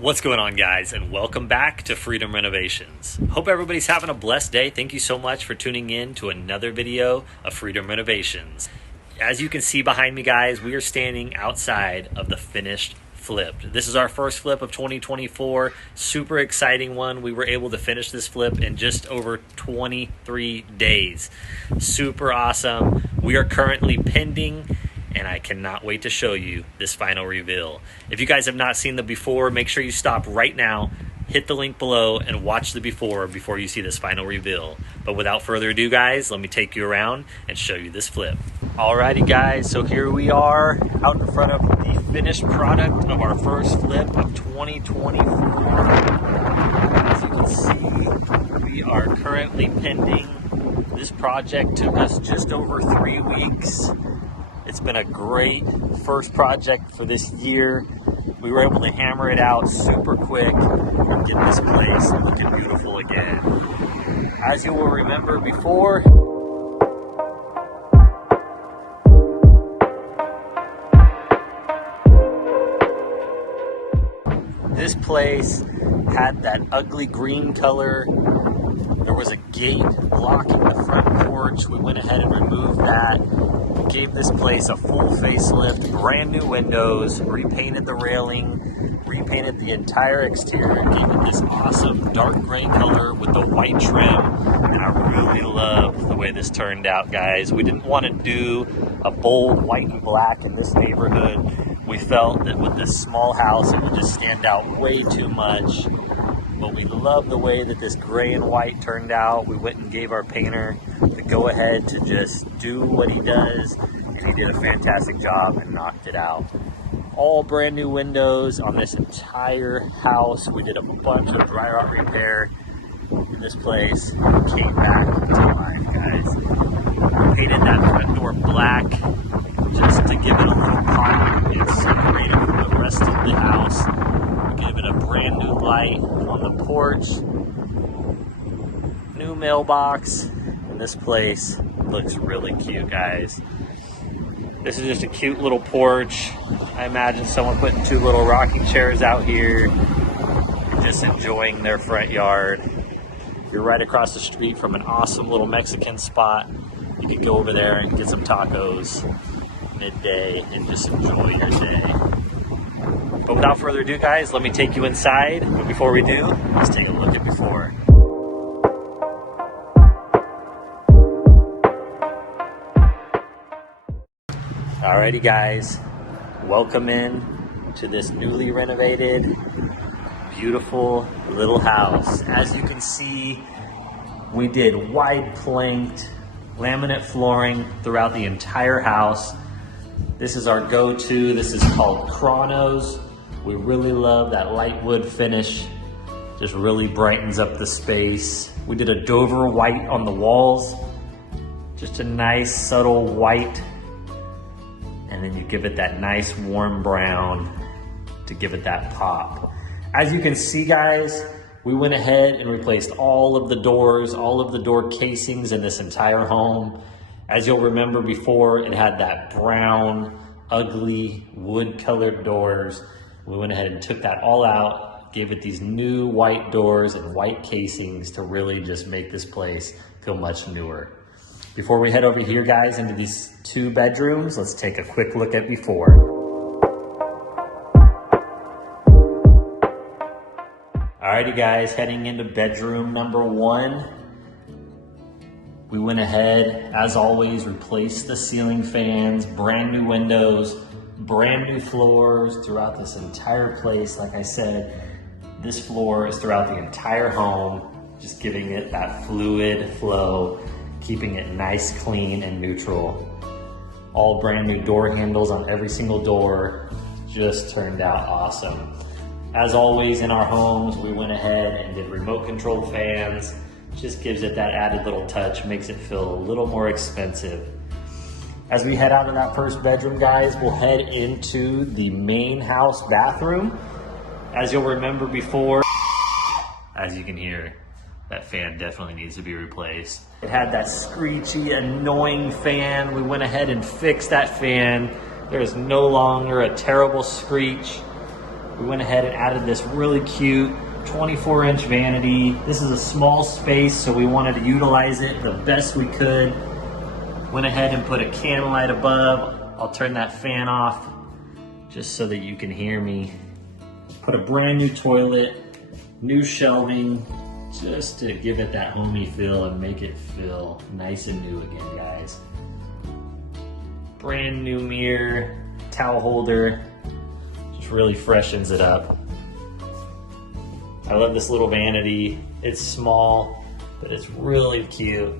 What's going on, guys, and welcome back to Freedom Renovations. Hope everybody's having a blessed day. Thank you so much for tuning in to another video of Freedom Renovations. As you can see behind me, guys, we are standing outside of the finished flip. This is our first flip of 2024. Super exciting one. We were able to finish this flip in just over 23 days. Super awesome. We are currently pending, and I cannot wait to show you this final reveal. If you guys have not seen the before, make sure you stop right now, hit the link below, and watch the before you see this final reveal. But without further ado, guys, let me take you around and show you this flip. Alrighty, guys, so here we are out in front of the finished product of our first flip of 2024. As you can see, we are currently pending. This project took us just over 3 weeks. It's been a great first project for this year. We were able to hammer it out super quick and get this place looking beautiful again. As you will remember before, this place had that ugly green color. There was a gate blocking the front porch. We went ahead and removed that. Gave this place a full facelift, brand new windows, repainted the railing, repainted the entire exterior, gave it this awesome dark gray color with the white trim, and I really love the way this turned out, guys. We didn't want to do a bold white and black in this neighborhood. We felt that with this small house, it would just stand out way too much. But we love the way that this gray and white turned out. We went and gave our painter the go-ahead to just do what he does, and he did a fantastic job and knocked it out. All brand new windows on this entire house. We did a bunch of dry rot repair, and this place came back to life, guys. We painted that front door black just to give it a little pop and separate it from the rest of the house. We gave it a brand new light on the porch, new mailbox, and this place looks really cute, guys. This is just a cute little porch. I imagine someone putting 2 little rocking chairs out here and just enjoying their front yard. You're right across the street from an awesome little Mexican spot. You could go over there and get some tacos midday and just enjoy your day. But without further ado, guys, let me take you inside. But before we do, let's take a look at before. Alrighty, guys, welcome in to this newly renovated, beautiful little house. As you can see, we did wide planked laminate flooring throughout the entire house. This is our go-to. This is called Chronos. We really love that light wood finish. Just really brightens up the space. We did a Dover white on the walls. Just a nice subtle white. And then you give it that nice warm brown to give it that pop. As you can see, guys, we went ahead and replaced all of the doors, all of the door casings in this entire home. As you'll remember before, it had that brown, ugly, wood-colored doors. We went ahead and took that all out, gave it these new white doors and white casings to really just make this place feel much newer. Before we head over here, guys, into these 2 bedrooms, let's take a quick look at before. Alrighty, guys, heading into bedroom number 1. We went ahead, as always, replaced the ceiling fans, brand new windows, brand new floors throughout this entire place. Like I said, this floor is throughout the entire home, just giving it that fluid flow, keeping it nice, clean, and neutral. All brand new door handles on every single door. Just turned out awesome. As always in our homes, we went ahead and did remote control fans. Just gives it that added little touch, makes it feel a little more expensive. As we head out of that first bedroom, guys, we'll head into the main house bathroom. As you'll remember before, as you can hear, that fan definitely needs to be replaced. It had that screechy, annoying fan. We went ahead and fixed that fan. There is no longer a terrible screech. we went ahead and added this really cute 24-inch vanity. This is a small space, so we wanted to utilize it the best we could. Went ahead and put a candle light above. I'll turn that fan off just so that you can hear me. Put a brand new toilet, new shelving, just to give it that homey feel and make it feel nice and new again, guys. Brand new mirror, towel holder, just really freshens it up. I love this little vanity. It's small, but it's really cute.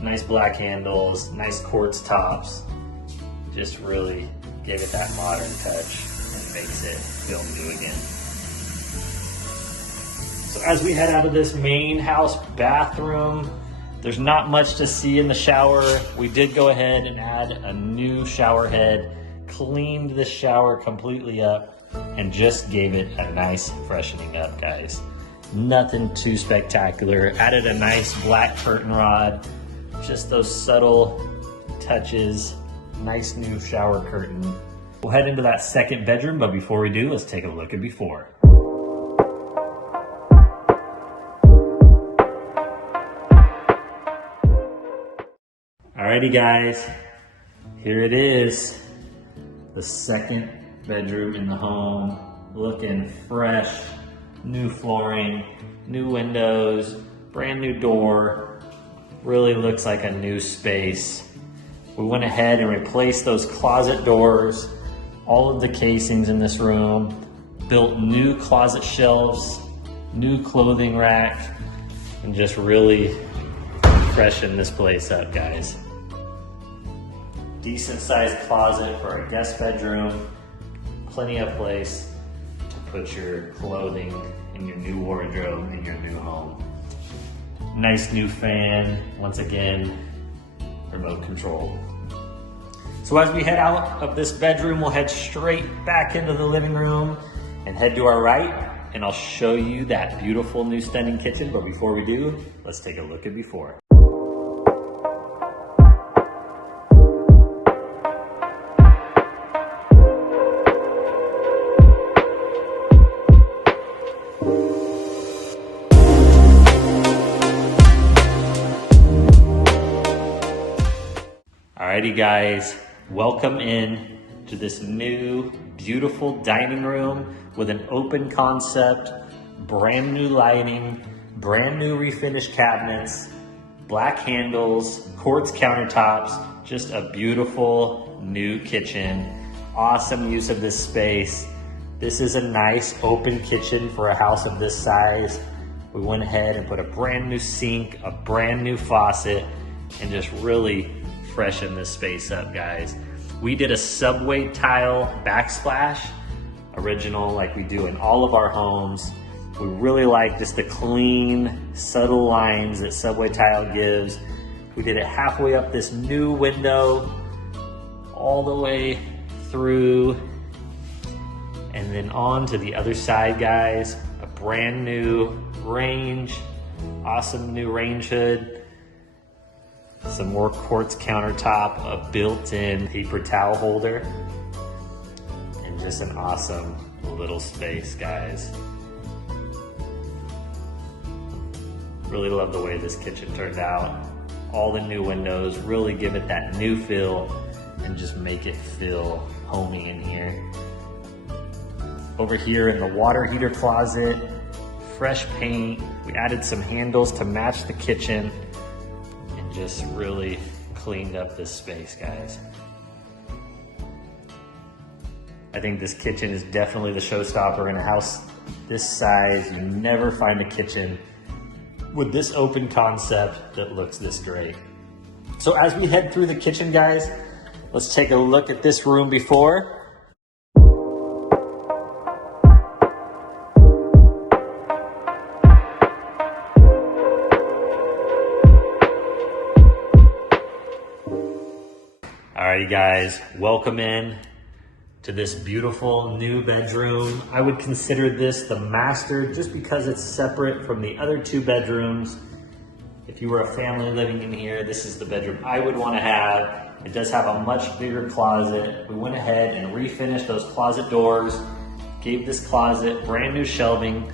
Nice black handles, nice quartz tops. Just really gave it that modern touch and makes it feel new again. So as we head out of this main house bathroom, there's not much to see in the shower. We did go ahead and add a new shower head, cleaned the shower completely up, and just gave it a nice freshening up, guys. Nothing too spectacular. Added a nice black curtain rod, just those subtle touches. Nice new shower curtain. We'll head into that second bedroom, but before we do, let's take a look at before. Alrighty guys, here it is. The second bedroom in the home, looking fresh, new flooring, new windows, brand new door. Really looks like a new space. We went ahead and replaced those closet doors, all of the casings in this room, built new closet shelves, new clothing rack, and just really freshened this place up, guys. Decent sized closet for our guest bedroom, plenty of place to put your clothing and your new wardrobe in your new home. Nice new fan, once again, remote control. So as we head out of this bedroom, we'll head straight back into the living room and head to our right, and I'll show you that beautiful new stunning kitchen. But before we do, let's take a look at before. Alrighty guys, welcome in to this new beautiful dining room with an open concept, brand new lighting, brand new refinished cabinets, black handles, quartz countertops, just a beautiful new kitchen. Awesome use of this space. This is a nice open kitchen for a house of this size. We went ahead and put a brand new sink, a brand new faucet, and just really freshen this space up, guys. We did a subway tile backsplash, original like we do in all of our homes. We really like just the clean, subtle lines that subway tile gives. We did it halfway up this new window, all the way through, and then on to the other side, guys. A brand new range, awesome new range hood. Some more quartz countertop, a built-in paper towel holder, and just an awesome little space, guys. Really love the way this kitchen turned out. All the new windows really give it that new feel and just make it feel homey in here. Over here in the water heater closet, fresh paint. We added some handles to match the kitchen. Just really cleaned up this space, guys. I think this kitchen is definitely the showstopper in a house this size. You never find a kitchen with this open concept that looks this great. So as we head through the kitchen, guys, let's take a look at this room before. Alrighty guys, welcome in to this beautiful new bedroom. I would consider this the master just because it's separate from the other two bedrooms. If you were a family living in here, this is the bedroom I would want to have. It does have a much bigger closet. We went ahead and refinished those closet doors, gave this closet brand new shelving,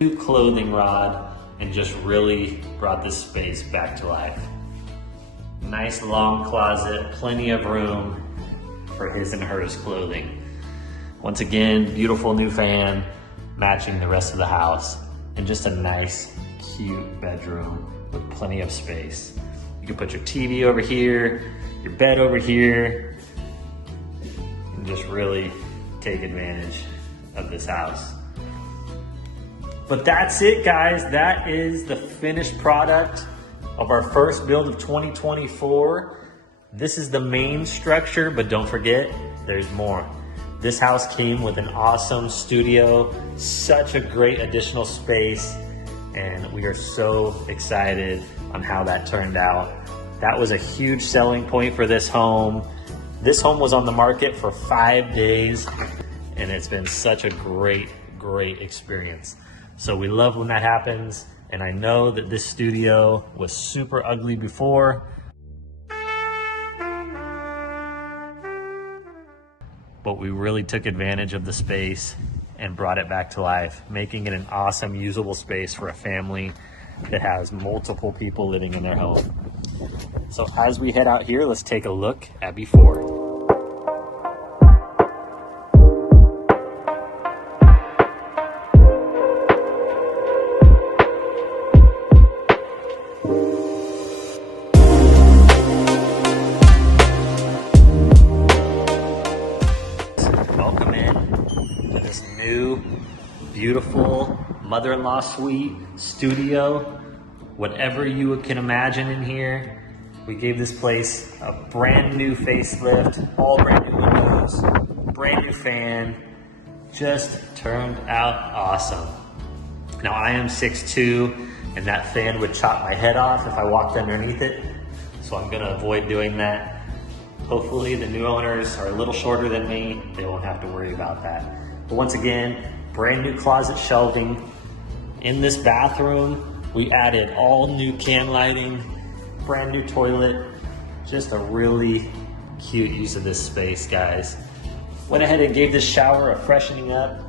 new clothing rod, and just really brought this space back to life. Nice long closet, plenty of room for his and hers clothing. Once again, beautiful new fan matching the rest of the house, and just a nice, cute bedroom with plenty of space. You can put your TV over here, your bed over here, and just really take advantage of this house. But that's it, guys. That is the finished product of our first build of 2024. This is the main structure, but don't forget, there's more. This house came with an awesome studio, such a great additional space, and we are so excited on how that turned out. That was a huge selling point for this home. This home was on the market for 5 days, and it's been such a great experience. So we love when that happens, and I know that this studio was super ugly before, but we really took advantage of the space and brought it back to life, making it an awesome, usable space for a family that has multiple people living in their home. So as we head out here, let's take a look at before. Welcome in to this new, beautiful mother-in-law suite, studio, whatever you can imagine in here. We gave this place a brand new facelift, all brand new windows, brand new fan, just turned out awesome. Now I am 6'2", and that fan would chop my head off if I walked underneath it, so I'm gonna avoid doing that. Hopefully the new owners are a little shorter than me. They won't have to worry about that. But once again, brand new closet shelving. In this bathroom, we added all new can lighting, brand new toilet. Just a really cute use of this space, guys. Went ahead and gave this shower a freshening up.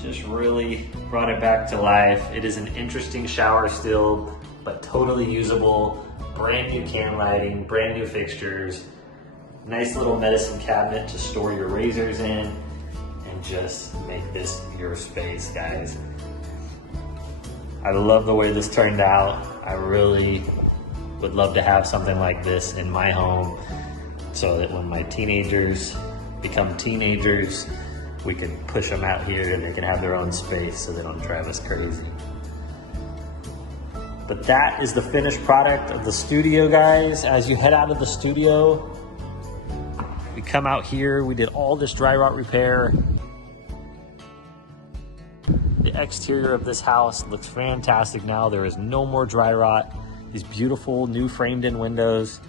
Just really brought it back to life. It is an interesting shower still, but totally usable. Brand new can lighting, brand new fixtures, nice little medicine cabinet to store your razors in, and just make this your space, guys. I love the way this turned out. I really would love to have something like this in my home so that when my teenagers become teenagers, we can push them out here and they can have their own space so they don't drive us crazy. But that is the finished product of the studio, guys. As you head out of the studio, we come out here, we did all this dry rot repair. The exterior of this house looks fantastic now. There is no more dry rot. These beautiful new framed in windows.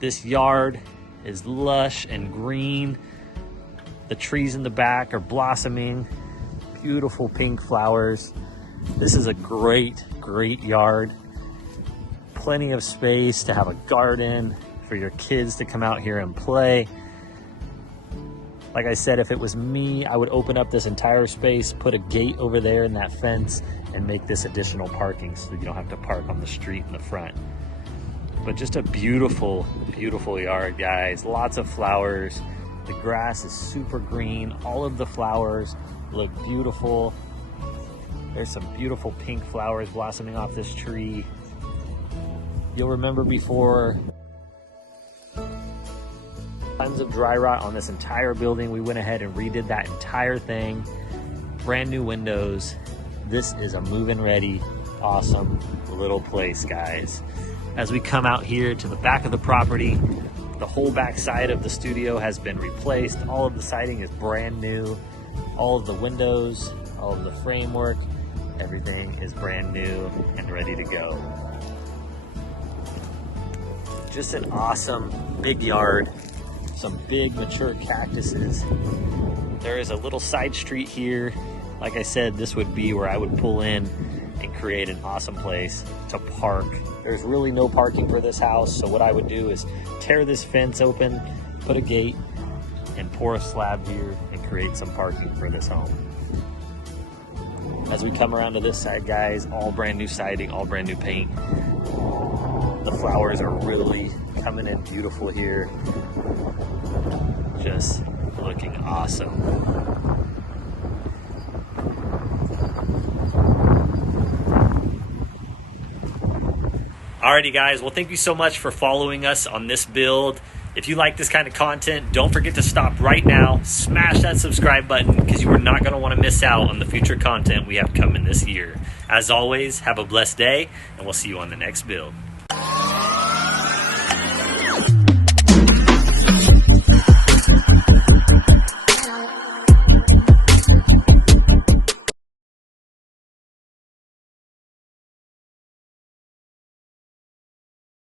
This yard is lush and green. The trees in the back are blossoming. Beautiful pink flowers. This is a great yard. Plenty of space to have a garden for your kids to come out here and play. Like I said, if it was me, I would open up this entire space, put a gate over there in that fence, and make this additional parking so you don't have to park on the street in the front. But just a beautiful yard, guys. Lots of flowers. The grass is super green. All of the flowers look beautiful. There's some beautiful pink flowers blossoming off this tree. You'll remember before, tons of dry rot on this entire building. We went ahead and redid that entire thing. Brand new windows. This is a move-in ready, awesome little place, guys. As we come out here to the back of the property, the whole back side of the studio has been replaced. All of the siding is brand new. All of the windows, all of the framework, everything is brand new and ready to go. Just an awesome big yard. Some big mature cactuses. There is a little side street here. Like I said, this would be where I would pull in and create an awesome place to park. There's really no parking for this house, so what I would do is tear this fence open, put a gate, and pour a slab here and create some parking for this home. As we come around to this side, guys, all brand new siding, all brand new paint. The flowers are really coming in beautiful here. Just looking awesome. Alrighty guys, well thank you so much for following us on this build. If you like this kind of content, don't forget to stop right now, smash that subscribe button, because you are not going to want to miss out on the future content we have coming this year. As always, have a blessed day, and we'll see you on the next build.